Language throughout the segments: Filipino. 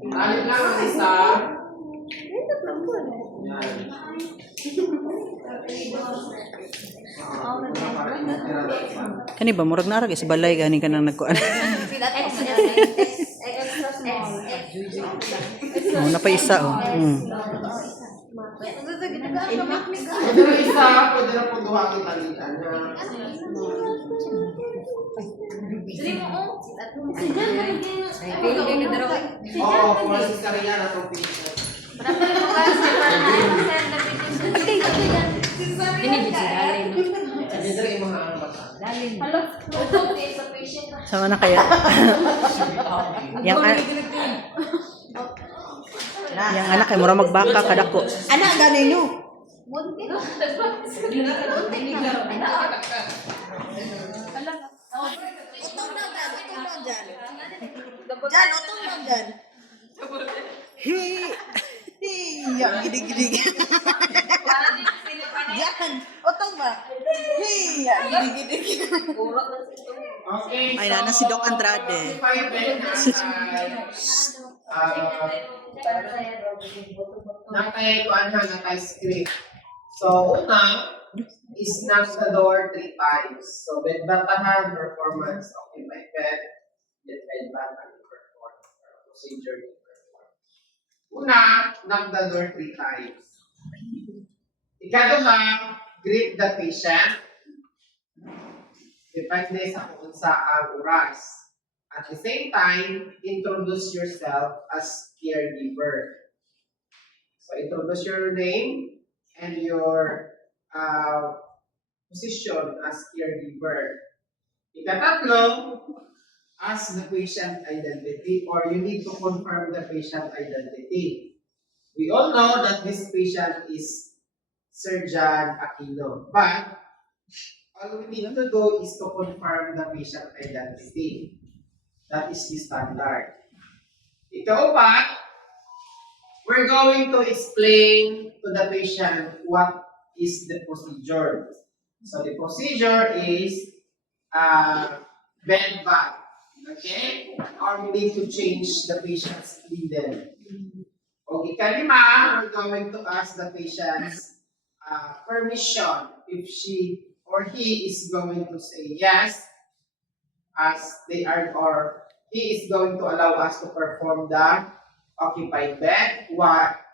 Alip lang ang isa. Kani ba murag narag is balay gani ka nang nagkuan. Oh, napaisa oh. Pwede na isa, pwede na po duha ang talian na. Oo, kung si Karina na itong picture. Hindi na yung mga bata. Sama na kaya. Yang anak kay mura magbaka kadako. Anak ganin nyo. Utong na dyan, utong na dyan. Dyan, utong na dyan. Yang gidig-gidig. Dyan, utong ba? Yang gidig-gidig. Okay, Ay, nana si Doc Andrade. Nakay-kuan ha, nakay-script. So, una is knock the door 3 times. So, bedbatahan, performance, okay, my bed, bedbatahan, perform, procedure, perform. Una, knock the door 3 times. Ikaduha, greet the patient. Depende sa kung saan oras. At the same time, introduce yourself as caregiver. So, introduce your name and your position as caregiver. Ikatatlo, ask the patient identity or you need to confirm the patient identity. We all know that this patient is Sir John Aquino, but all we need to do is to confirm the patient identity. That is the standard. Ikaapat, we're going to explain to the patient what is the procedure. So the procedure is bed bath. Okay? Or we need to change the patient's linen. Okay, kalima, we're going to ask the patient's permission if she or he is going to say yes, as they are, or he is going to allow us to perform the occupied bed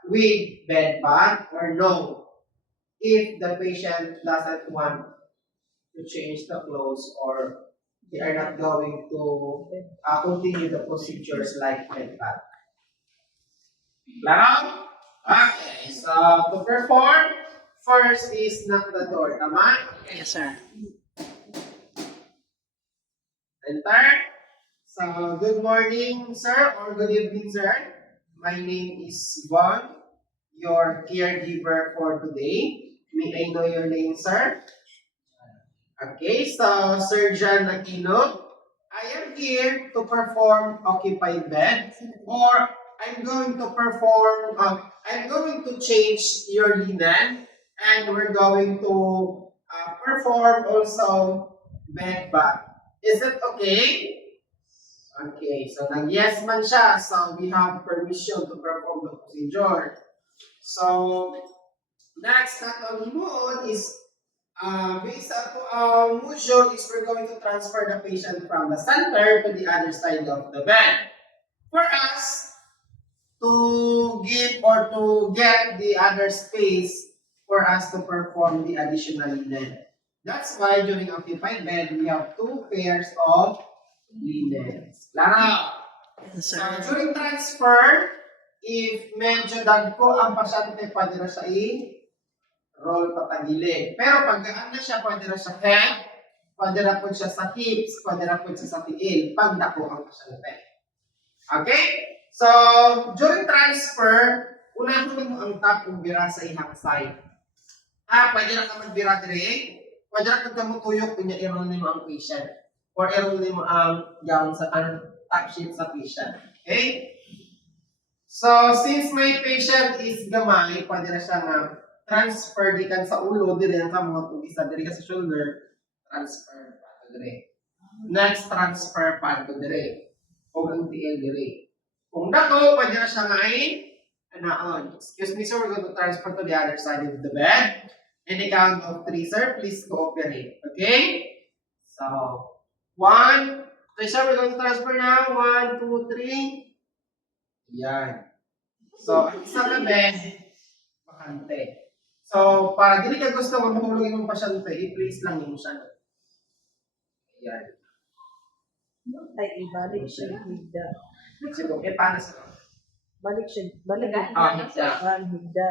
with bed bath, or no, if the patient doesn't want to change the clothes or they are not going to continue the procedures like bed bath. Claro? Okay, so to perform, first is knock the door. Tama? Yes, sir. Enter. So, good morning, sir, or good evening, sir. My name is Von, your caregiver for today. May I know your name, sir? Okay, so Sir John Aquino, I am here to perform occupied bed, or I'm going to perform, I'm going to change your linen, and we're going to perform also bed bath. Is it okay? Okay, so nag-yes man siya, so we have permission to perform the procedure. So, next na itong himuon is, based on motion is we're going to transfer the patient from the center to the other side of the bed. For us to give or to get the other space for us to perform the additional linen. That's why during occupied bed, we have 2 pairs of linens. Klaro? Yes, So, sir. during transfer, if medyo dagko ang pasyente, pwede na siya i-roll patagili. Pero pag gaan na siya, pwede na siya head, pwede na po siya sa hips, pwede na po siya sa tiil, pag dako ang pasyente. Okay? So, during transfer, unahin mo ang top kung bira sa ihang side. Pwede na ka magbira dire. Pwede na kang kamutuyok kung i-roll mo ang patient. Or i-roll mo ang gown sa top sheet sa patient. Okay? So, since my patient is gamay, pwede na siya na transfer di kan sa ulo, dire ang kamot, kung isa dire ka sa shoulder, transfer pa to dire. Next, transfer pa to dire. O ang tiil dire. Kung dako, pwede na siya nga anaon. Excuse me, sir, we're going to transfer to the other side of the bed. In the count of 3, sir, please cooperate. Okay? So, 1. Okay, sir, we're going to transfer now. 1, 2, 3. Yan. So, ang isang na bed, bakante. So, para dili ka gusto kung mahulog yung pasyente, i-place lang yung siya. Yan. Ay, ibalik siya. Higda. Sige, okay, paano sa Balik siya. Balik. higda. Higda.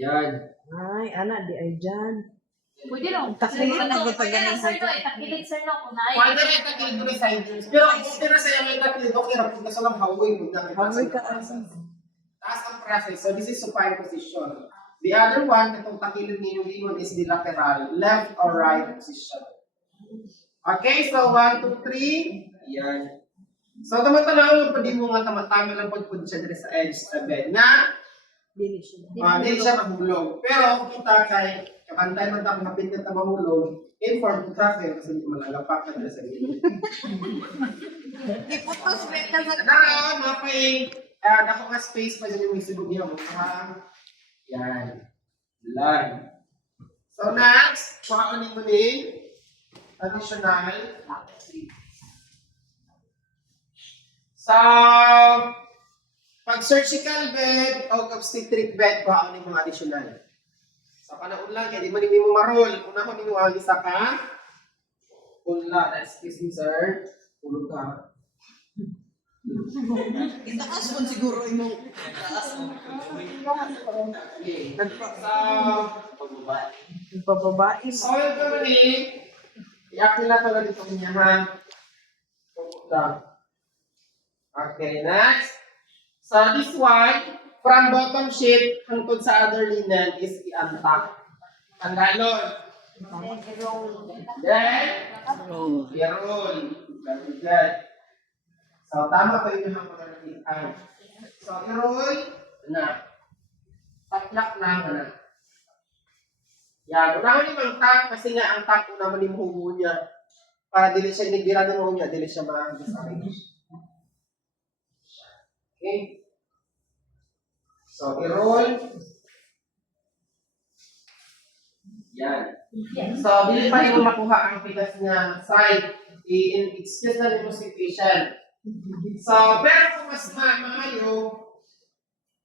Yan. Ay, anak, di ay dyan. Pwede lang. Takilid Sir, na ba ito pwede lang, ganun? sir, no? Takilid, sir, no? Kung naay. Pwede rin takilid ko na side views. Pero kung sila sa yung takilid, okay, rapid ka sa lang hawoy mo. Hawoy ka, Taas ang process. So, this is supine position. The other one, itong takilid ninyo is the lateral, left or right position. Okay, so 1, 2, 3. Yan. So, tama-tanaw lang pwede mo nga tama-tama lang pwede siya dito sa edge sa bed na Dili siya. hindi siya mahulog. Pero kung kita kay kapantay man tapos mapit na mahulog, inform kita kayo kasi hindi malalapak na dito sa gilid. Iputos, may ka sa... Ano, mapay, dako nga space pa dyan yung isibog niya mo. Yan. Line. So next, pakaunin mo ni additional. So, pag surgical bed o obstetric bed, pakaunin mo additional. So, panahon lang, hindi mo mo marol. Una ko ninyo ang isa ka. Unla, excuse me sir. Ulog ka. Itaas mo siguro yung... Okay. So, Pababae. soil ko ni, i-active na pala dito niya ha. Okay, next. So, this one, from bottom sheet hangtod sa other linen is i-unpack. Tanggalon. Then, Oh. i-roll. Very good. So, tama ko yun yung mga nakita. So, i-roll na. Taklak na na. Yan. Unahan yung ang tap kasi nga ang tap una man yung hubo niya. Para dili siya inigira ng hubo niya, dili siya ma-disarrange. Okay. So, i-roll. Yan. So, dili pa yung makuha ang pitas niya side. I-excuse na yung si patient. So, pero kung mas maayo,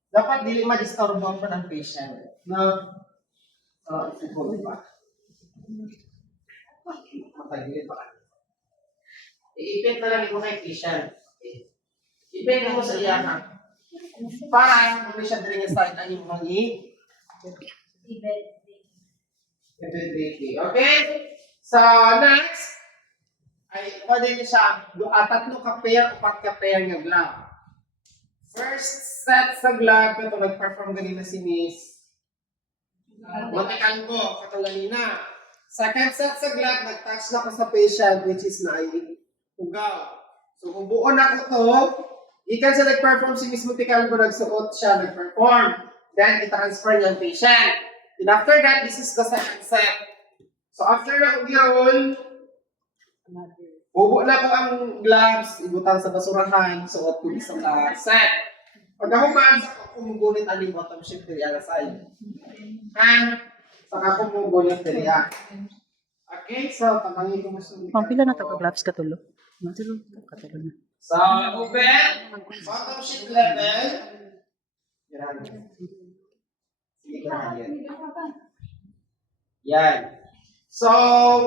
dapat dili ma-disturbo pa ng patient. No? So, i-hold pa. Matagilid pa. I-ipit na lang ito kay patient. Okay. Ipit mo sa iya ha. Para kung siya din yung side ang yung mga okay? So, next, ay pwede niya siya, tatlo ka pair, upat ka pair ng glove. First set sa glove, ito nag-perform ganina si Miss. Matikan ko, katong ganina. Second set sa glove, nag-touch na ko sa patient, which is na ay ugaw. So, kung buo na ko to, ikan siya nag-perform si Miss Mutikan ko, nagsuot siya, nag-perform. Then, i-transfer niya ang patient. And after that, this is the second set. So, after na kong i-roll, bubo na ko ang gloves, ibutang sa basurahan, suot ko isang set. Pag ako man, saka kumugunit ang bottom shift diri ang side. And, saka kumugunit diri. Okay, so, tamangin ko gusto. Pang pila na to ka gloves katulo. Matulo katulo na. So, open, bottom sheet level. Yan. Sige ka yan. Yan. So,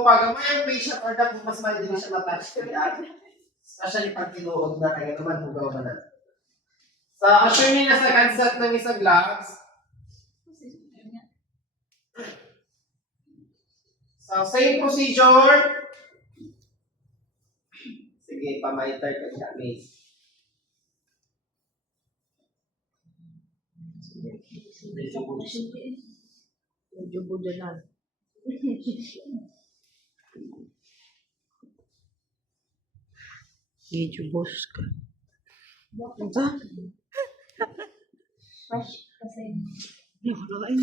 pag may ang patient or dapat mas mali din siya matouch yan. Especially pag tinuod na kaya naman hugaw ka na. So, assuming na second set ng isang gloves. So, same procedure. Sige, pamaitar ka siya, Miss. Medyo budanan. Medyo boss ka. Ito? Fresh kasi. Nakakain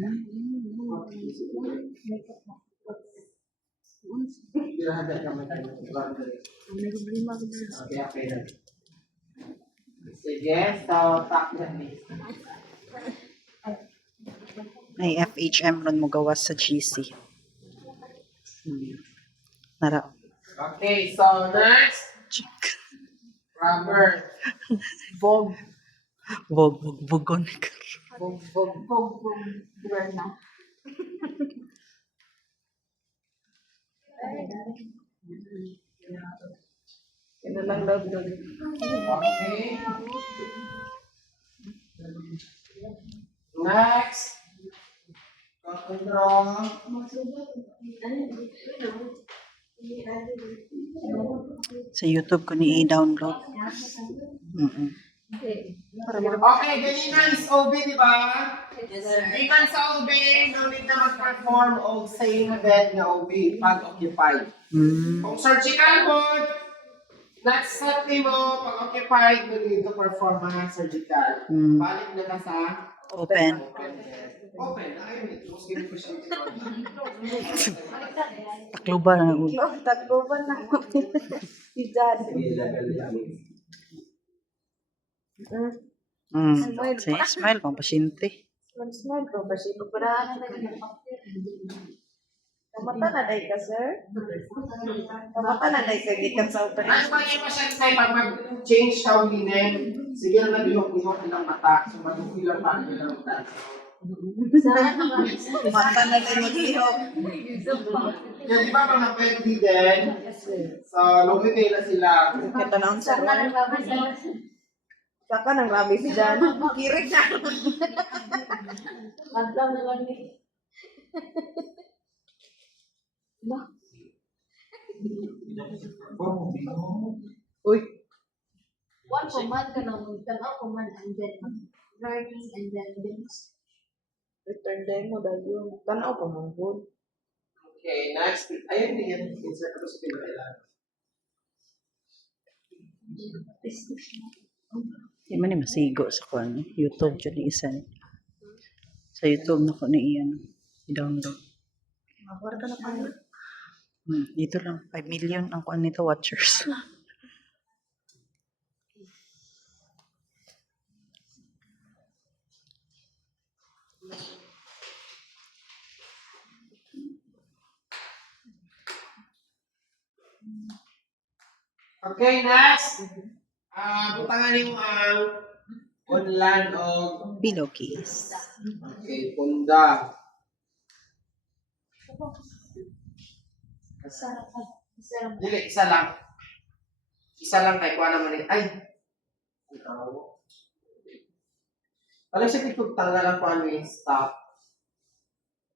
na. birahan ka man tayo. Okay, okay na. Sige, so, tap na ni. May FHM ron mo gawas sa GC. Nara. Okay, so next. Rubber. Bog. Bogon. Bog, na. Okay. Next. Control. Sa YouTube ko ni i-download. Okay, ganina is OB, di ba? Gikan sa OB, no need na mag-perform o same event na OB pag occupied. Kung surgical mode, next step ni mo, pag occupied, no need to perform ang surgical. Balik na ka sa Open. open. Ay, mas ganun ko siya. Takluba na ulo. Tagluban na ako. Si Jan. Sige, smile pang pasyente. Smile ko ba siya? Pagpurahan na lang. Kamata na day ka, sir? Kamata na day ka gikan sa Ano operation. ba yung pasyente pag mag-change ka ulinin? Sige na nabihok-bihok ng mata. So, mag-uwilang pa ng mata. Mata na day mag-ihok. Yan, di ba mga pwede din? So, lugitay na sila. Kita na ang sir. Saka nang rabi si Jan. Kirig na. Adlaw na lang ni. Uy. One command ka na mo, tanaw command and then learning and then things. Return day mo dahil tanaw pa mo. Okay, next. Ayun din yan. Insert ko sa pinakailangan. Di man ni masigo sa kwan. YouTube dyan ni isa. Sa YouTube na ko na iyan. I-download. Mawar ka na pa na. Dito lang. 5 million ang kwan nito watchers. Okay, next. Butangan mo ang unlan o Pillowcase. okay, punda. Dili, isa lang. Isa lang kay kuha naman eh. Ay! Ikaw. Alam siya tanggal lang kung ano yung stop.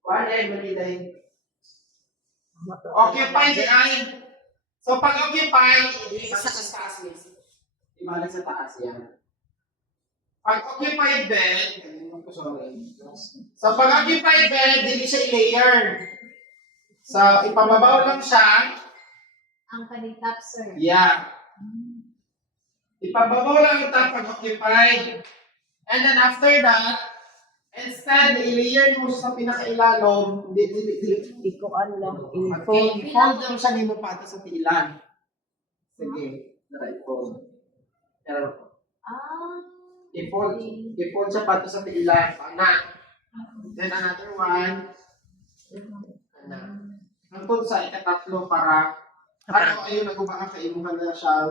Kuha na eh, mali dahil. Occupy di ay. So pag occupy, ibalik sa taas miss. Ibalik sa taas yan. Pag occupied bed, so pag occupied bed, hindi siya i-layer. So ipababaw lang siya. Ang kanitap, sir. Yeah. Ipababaw lang yung top pag occupied. And then after that, instead, i-layer mo siya sa pinakailalom. Ikuan lang. Okay, i-fold lang siya nimo pata sa tiilan. Sige, i-fold. I-fold siya pata sa tiilan. Pana. Then another one. Ana. Hangtod sa ikatatlo para ayun, nagubaka ka imuhan na siya.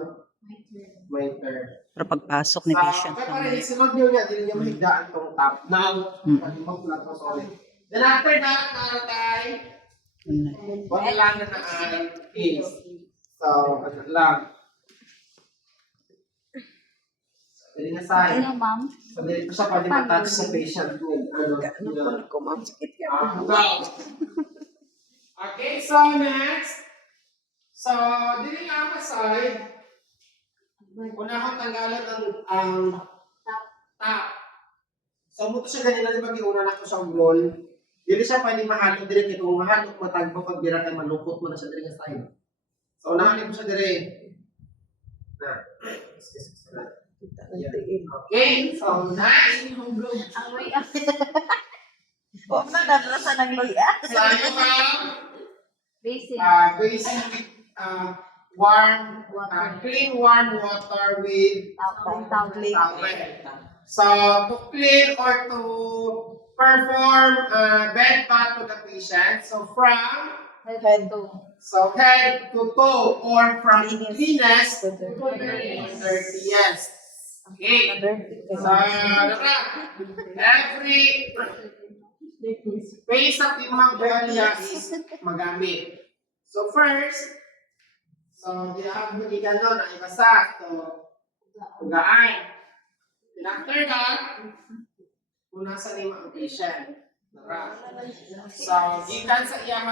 Waiter. Para pagpasok ni patient Kaya lang. pare, sunod nyo nga, hindi niya mahigdaan tong top. Now, palimang pula to, sorry. Then after that, naratay, wala lang na naan is. So, ano lang. Dali na sa'yo. Ano, ma'am? So, dito siya pwede matouch sa patient with, Ko ma'am, sakit ka. Okay, so next. So, dili nga side. Unahang tanggalan ang top. So, mo to siya ganina, di ba, giuna na ko sa roll. Dili siya pwede mahalok dire kay kung mahalok matagbo pag bira kay malupot mo na siya dire nga side. So, unahan mo siya dire. Na. Okay, so next. Ang way up. Huwag na nadrasa ng luya. Sa'yo ka. Basic. Basing with clean warm water with towel. So, to clean or to perform bed bath to the patient, so from Head. head to toe or from cleanest to Cleanest. dirtiest. Okay. So, every space at imong tuwalya is magamit. So, first, ginahag mo gikan nun ang ibasa. So, ugaan. And after that, punasan nimo ang patient. So, gikan sa iyang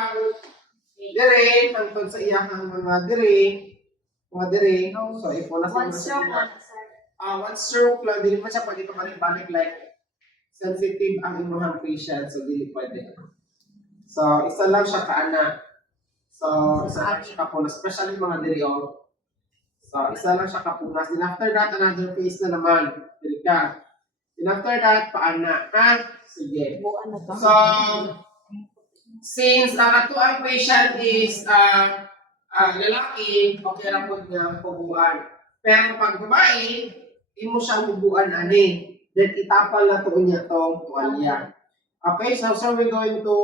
dire, tungkol sa iyang mga dire, so ipunas mo na siya. One stroke lang, dili pa siya pwede pabalik-balik like sensitive ang inyong patient, so dili pwede. So, isa lang siya kaana. So, isa lang siya kapunas, especially mga dire. So, isa lang siya kapunas. Then after that, another phase na naman. Dili ka. Then after that, paana. Sige. So, since ato ang patient is lalaki, okay lang po niya hubuan. Pero pag babae, imo siyang hubuan ani. Then itapal na to niya tong tuwalya. Okay, so we're going to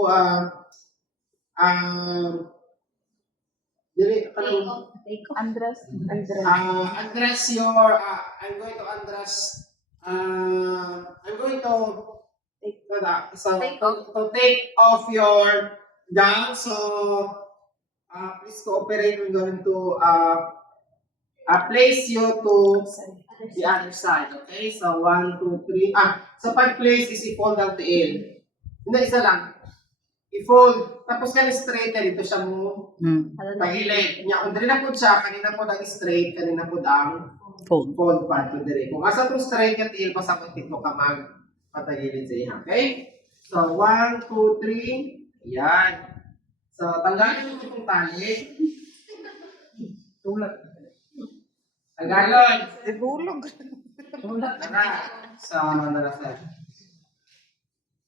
undress your I'm going to undress I'm going to take off your gown. So please cooperate. We're going to place you to the other side. Okay, so 1, 2, 3. So pag-place is i-fold ang tiil. Hindi, isa lang. I-fold. Tapos ka straight ka dito siya mo pahilid. Nya, kung dali na po siya, kanina po ang straight, kanina po ang fold pa to dire. Kung asa itong straight ka tiil, pasakot dito ka patagilid sa iya. Okay? So, 1, 2, 3. Yan. So, tanggalin mo itong tali. Tulad. Tagalon. Ibulog. Tara. So, narasan.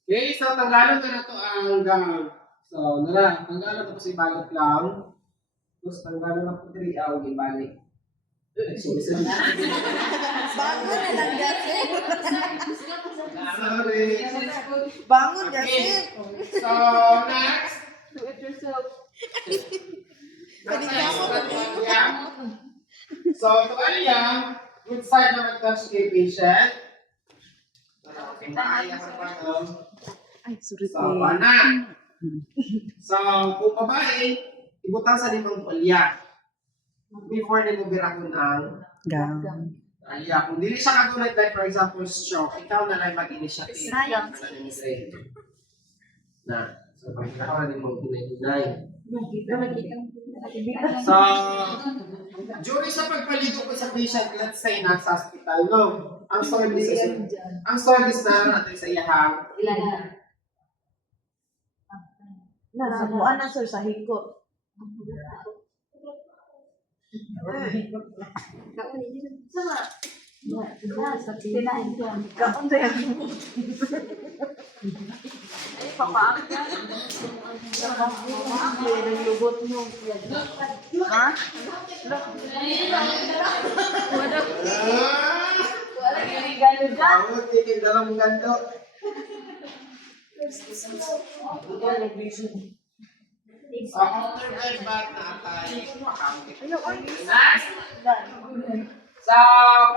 Okay, so tanggalon na to ang gown. So, tanggalon tapos ibalik lang. Tapos tanggalon na po diri ibalik. Bangon na lang kasi. Sorry. Bangon kasi. So, next. Do it yourself. So, tuwalya, which side na mag-touch kay patient? So, paana. So, kung babae, ibutang sa limang tuwalya. Before na mo birakon ang tuwalya. Kung dili siya katulad, like for example, stroke, ikaw na lang mag-initiative. So, pag-ikaw na din mo hinay-hinay. So, during sa pagpaligo ko sa patient, let's say nasa hospital, no? Ang service na natin sa iyahang. Nasabuan na sir sa hikot. Kaon sa yan. Ay, papaak yan. Naglubot mo. Ha? Wala yung gano'n dyan. Ako, tigil dalang ganto. So, after bed bath na tayo, makamit. Next! So,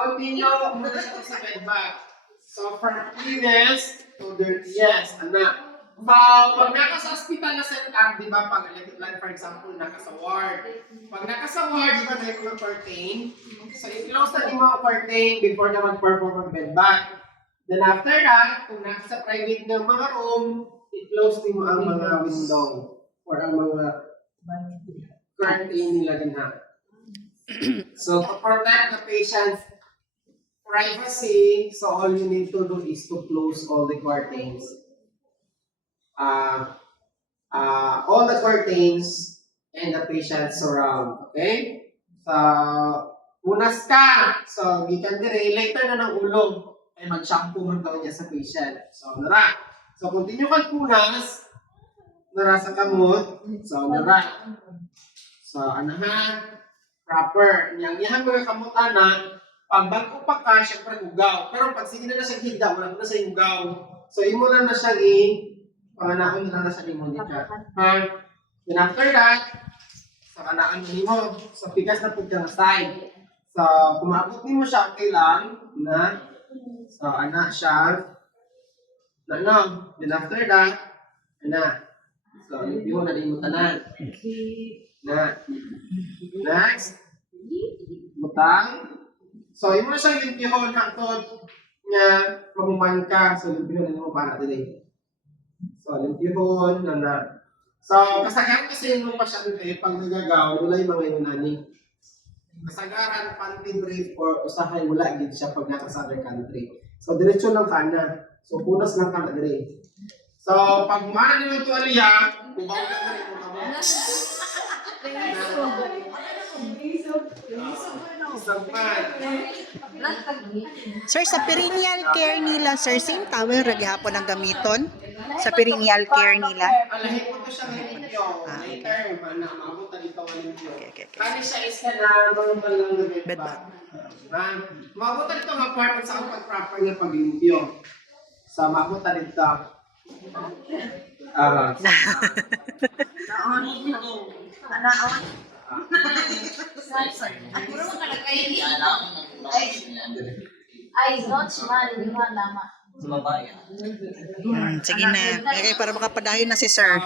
continue muna ito sa bed bath. So, from cleanest to dirtiest. Anak. Pag naka sa hospital na set up, di ba, pag like for example, naka sa ward. Pag naka sa ward, di ba, may mga curtain. So, i-close na yung mga curtain before na mag-perform ang bed bath. Then after that, kung naka sa private ng mga room, i-close din mo ang mga window or ang mga curtain nila din ha. So, to protect the patient's privacy, so all you need to do is to close all the curtains. All the curtains and the patient surround. Okay? So, punas ka. So, gikan dire, later na ng ulo, ay mag-shampoo man daw niya sa patient. So, nara. So, continue kang punas. nara sa kamot. So, nara. So, ano ha? Proper. Yang ihan ko yung kamot, ana. Pag bago pa ka, syempre ugaw. Pero pag sige na siya higda, wala na siya ugaw. So, imo na siya panganaon na siya imo dito. Ha? Then after that, sa kanaan mo, sa pigas na pud kang side. So, kung maabot nimo siya, okay lang na. So, ana siya. No. Then after that, ana. So, yung na din mo tanan. Na. Next. Butang. So, imo na siyang limpihon hangtod nga mamuman ka. So, limpihon na mo para dili. So, limpihon na. So, kasagaran kasi yung pasyente pag nagagaw, wala yung mga Yunani. Kasagaran, panty brief or usahay wala gid siya pag nasa other country. So, diretso lang kana. So, punas lang kana dire. So, pag mana nimo to aliya, kubaw ka na rin mo kamo. Isang pan. Sir, sa perineal care nila, sir, same towel ra gihapon ang gamiton? Sa perineal care nila? Alahin mo to siya ngayon yo. Later, maabot na dito ang limpyo. Okay. Kani siya is ka na normal lang na bed Bed bag. Maabot na dito ang part sa pag-proper nga paglimpyo. So, maabot na dito. Ay, not man, hindi man lama. Sige na. Okay, para makapadayon na si sir.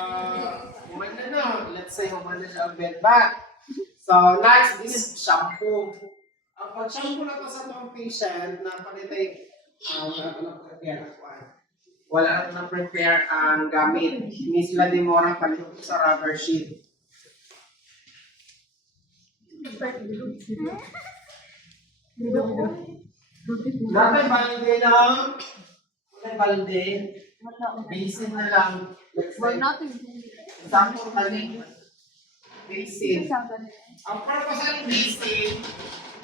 Human na no. Let's say human na siya ang bed bag. So, next is shampoo. Ang pag-shampoo na to sa itong patient na panitay wala na prepare ang gamit. Hindi sila di mo orang palit sa rubber sheet. Dapat balde na. Wala balde. Basin na lang. Let's say, example kani. Basin. Ang purpose ng basin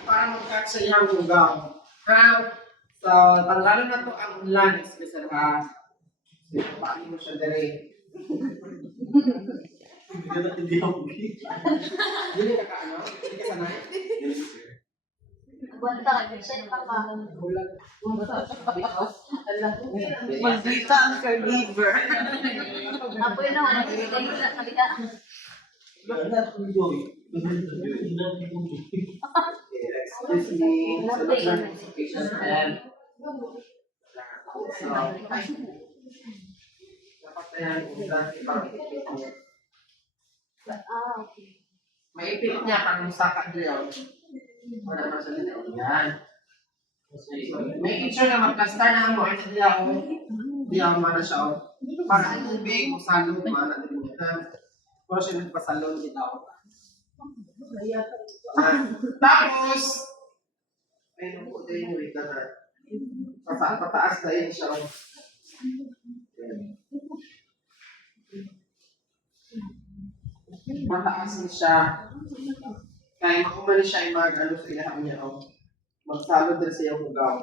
para mag-cut sa iyang ugaw. Ha? So, tanggalan na to ang ulan. Special ha. So, paano mo siya dali? Hindi ka kaano? Hindi ka sanay? Banta ka, siya pa pa. Maldita ang caregiver. Apoy na, hindi kayo na kabila. Excuse me. So, patient and dapat na yan, dati parang Okay. maipit niya parang saka niya. Wala naman sa nila. Yan. Making sure na mag-plaster na mo. Ay, hindi ako mana siya. Para ang tubig, salon, mana din mo. Pero siya nagpasalon, hindi ako. Tapos, ay, naku, din, wait na na. Pataas na yun siya. Mataas na siya. Kaya makumali siya ay mag-ano sa ilahan niya. Magsalod din sa iyong hugaw.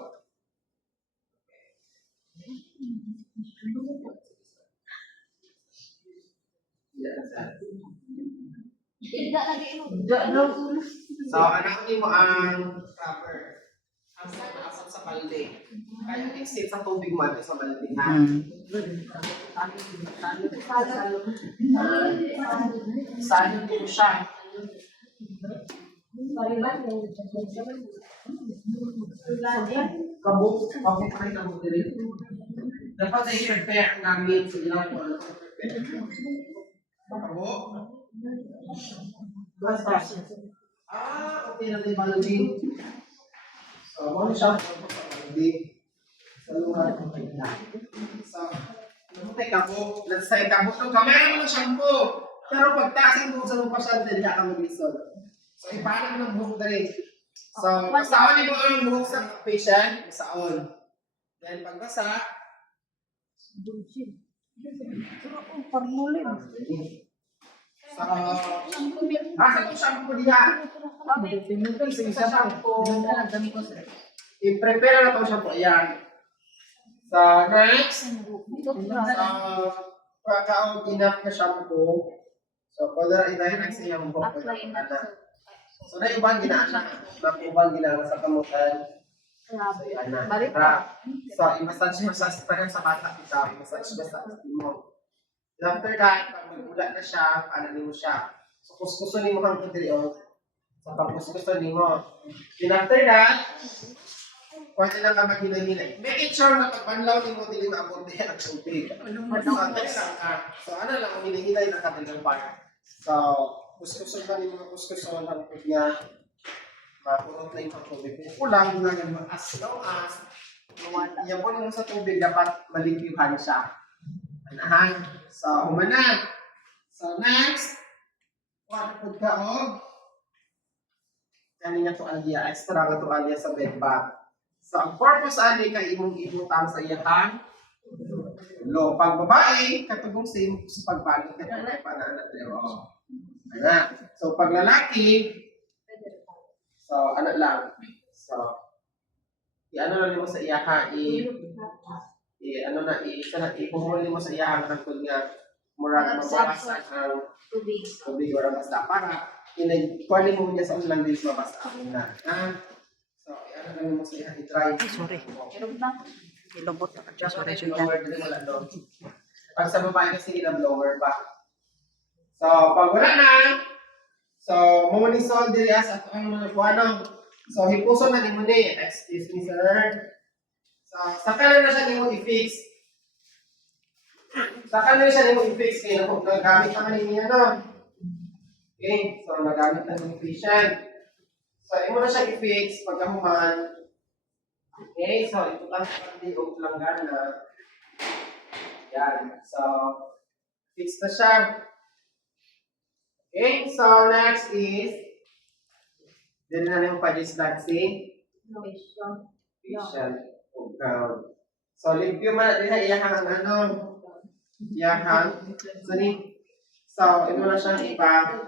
Tidak lagi mo. So, anak mo ang rubber. Ang asap sa balde. Kaya exit sa tubig man sa balde. Ha? Salon mo siya. Kabuk pa rin ang diri. Dapat ay prepare ang gamit sa ilang kung ano prepare. Kabuk. Basta. Okay na din balde. So, mo siya balde. Sa lugar ng kanya. So, namutay kabuk. Let's say kabuk ng kamera mo ng shampoo. Pero pagtaas ang buhok sa mga pasyente, hindi ka mag-lisod. So, ipaano mo ng buhok na rin. So, basaon mo ang buhok sa patient, basaon. Then, pagbasa, asa itong shampoo diya? Sa shampoo, i-prepare na itong shampoo. Ayan. So, next, pagkaon enough na shampoo. So, pwede rin dahil sa iyang buhok. Apply na sa So, na ibang ginaan ibang ginaan sa kamutan. So, yan na. Balik Tara. So, i-massage parang sa bata kita. I-massage mo. After that, pag magmula na siya, ano mo siya. So, kuskusun mo kang kudri, o. So, pag kuskusun mo. Then after that, pwede lang ka maghinay-hinay. Make it sure na pag panlaw mo, dili maabot niya ang tubig. So, ano lang, hinay-hinay na katilang part. So, kuskusun ka mo, kuskusun ang tubig niya. Makurot na yung tubig. Kung kulang, ginagin mo as long as yapon mo sa tubig, dapat malimpyuhan siya. Anahan. So, humana. So, next. Pagpud ka og kani nga tualya, extra nga tualya sa bed bath. So, ang purpose ani kay imong ibutang sa iyang lo. Pag babae, katugong same sa pagbalot ka pa na ano. Ana. So, pag lalaki, so, ano lang. So, i-ano lang mo sa iyaha, ipumuli mo sa iyaha katulad nga murag mabawasan ang tubig or ang basta para kuwali mo niya sa ulang bilis mabasa na. So, i-ano lang mo sa iyaha, i-try. Sorry. Ilobot na ka. Sorry, Sorry, Julia. blower din wala doon. Pag sa babae kasi ina-blower pa. So, pag wala na, so, mumunisol diri as at ang mga buwanong. So, hipuso na ni mo ni. Excuse me, sir. So, saka na siya ni mo i-fix. Saka na siya ni mo i-fix. Kaya nagamit naman niya, no? Okay, so, nagamit na ni patient. So, imo na siya i-fix pagkahuman. Okay, so, ito lang sa pag-diog langgan na. Yan. So, fix na siya. Okay, so next is dili na yung pa-distancing facial ground. So limpyo man din na iyahang ano, iyahang. So imo na siyang ipa.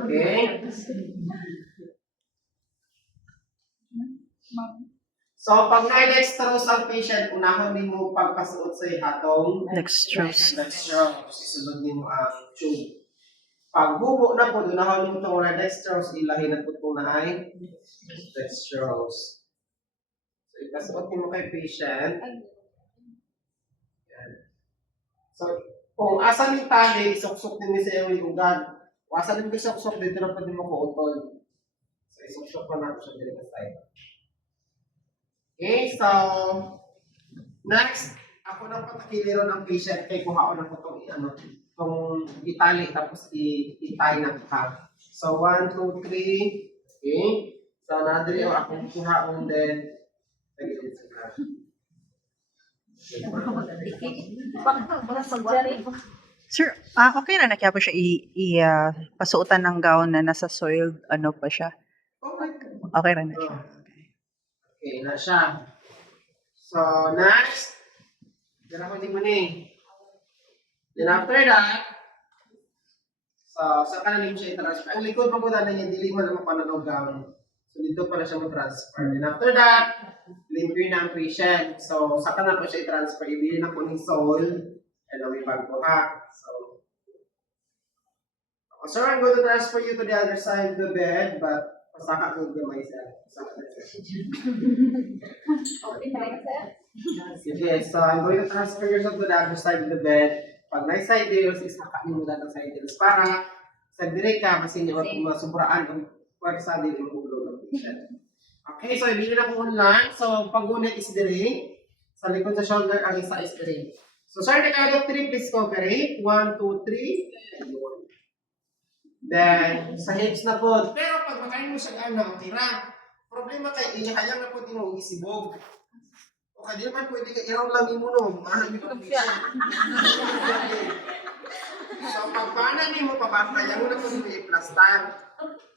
Okay. So, pag na-dextrose ang patient, unahon din mo pagpasuot sa ihatong Dextrose. dextrose. Isunod din mo ang tube. Pag bubo na po, unahon mo itong na dextrose, ilahin na po ito na ay dextrose. So, ipasuot din mo kay patient. Yan. So, kung asan yung tali, isuksok din mo sa iyong liugan. Kung asan din mo isuksok, dito na pwede mo kuutol. So, isuksok pa natin siya dito sa side. Okay, so next, ako nang patakiliro ng patient kay kuha ko na po itong itali tapos itay na ka. So 1, 2, 3. Okay. So nadali ako kuha on then lagi sa ka. Sir, okay na kaya po siya pasuotan ng gown na nasa soiled ano pa siya. Okay. Okay na siya. Okay na siya. So next, dira ko din mo ni. Then after that, so sa kanan siya i-transfer. Ang likod pa po na niya, dili man naman pananog gown. So dito pa na siya mo-transfer. Then after that, limpyo na ang patient. So sa kanan po siya i-transfer. Ibili na po ng soul. And may bag po ha. So, sir, I'm going to transfer you to the other side of the bed, but pasaka ko gamay sir. Okay na sir? Sige, so I'm going to transfer yourself to the other side of the bed. Pag may side deals, isaka niyo muna ng side deals para sa direct ka, kasi hindi masubraan ang pwersa din yung ulo ng patient. Okay, so ibili na po lang. So pag-unit is direct. Sa likod sa shoulder, ang isa is direct. So sir, the count of 3, please cooperate. 1, 2, 3, and 1. Then, sa hips na po. Pero pag makain mo siya ano, tira. Problema kay ihayang na po mo isibog. O kaya naman pwede ka iraw lang mo no. Mahal yung so pag paano mo papahayang mo na po mo i-plastar.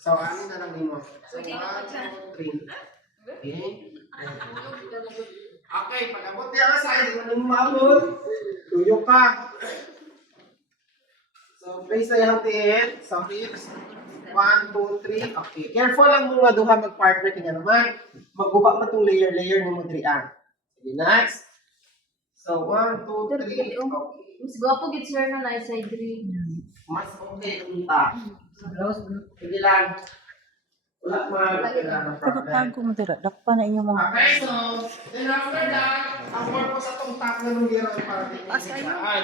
So ano na lang mo. So 1, 2, 3. Okay. Okay, pag abot niya ka sa hindi mo nang maabot. Tuyok ka. So, place na yung tiin. So, hips. 1, 2, 3. Okay. Careful lang mga duha mag-partner kanya naman. Magguba mo itong layer-layer mo diri ah. Sige, next. So, 1, 2, 3. Okay. Mas gwapo gid sir na na side 3. Mas okay ang ta. Sige lang. Wala kailangan ng problem. Pagkatago mo dira, dakpa na inyong mga... Okay, so, then after that, ang purpose sa itong top na nung i-roll para tingnan.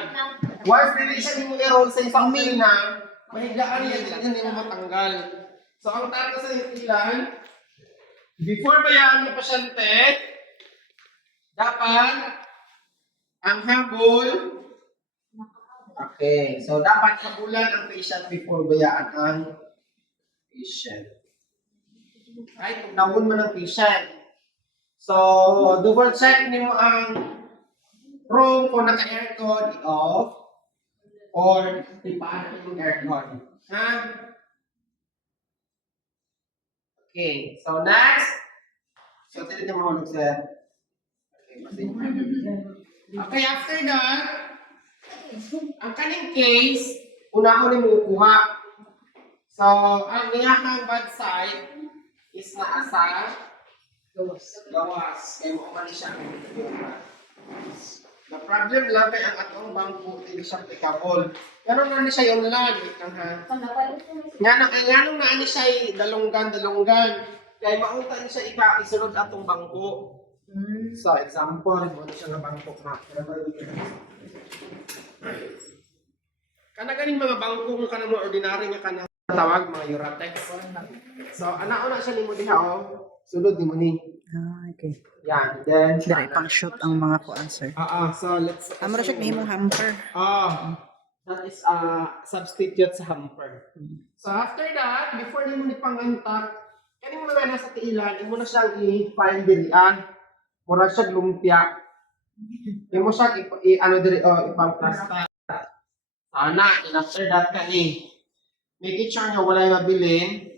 Once dili siya mo i-roll sa isang na, mahigaan niya, hindi mo matanggal. So, ang top sa ilan, before bayaan mo pasyente, dapat, ang habol, okay, so dapat habulan ang patient before bayaan ang patient. Right? Kung nawon mo ng patient. So, double check niyo ang room kung naka-aircon, i-off. Or, ipaan yung aircon. Ha? Okay. So, next. So, tinitin mo hulog, sir. Okay, after that, ang kaning case, una ko rin kukuha. So, ang niyakang bad side is naasa gawas. Kaya mo umali siya. The problem lang kay ang atong bangko hindi siya applicable. Pero na siya yung lan, itang ha. Nga nung naani siya dalunggan. Kaya mauta ni siya isunod atong bangko. So, example, mo na siya nga bangko na. Kana ganing mga bangko kung kana mo ordinary nga kana tawag mga Uratex. So, ana siya ni mo diha oh. Sulod ni mo ni. Ah, okay. Yan, then Dira, pang shoot ang mga kuan, sir. so let's Amo ra siya mahimong hamper. that is substitute sa hamper. So after that, before nimo ni pangantak, kaning mga nasa tiilan, imo na siyang i-file diri mura siya lumpia. Imo siya ano diri ipamplasta. Sana, and after that kani, make sure nga wala mabilin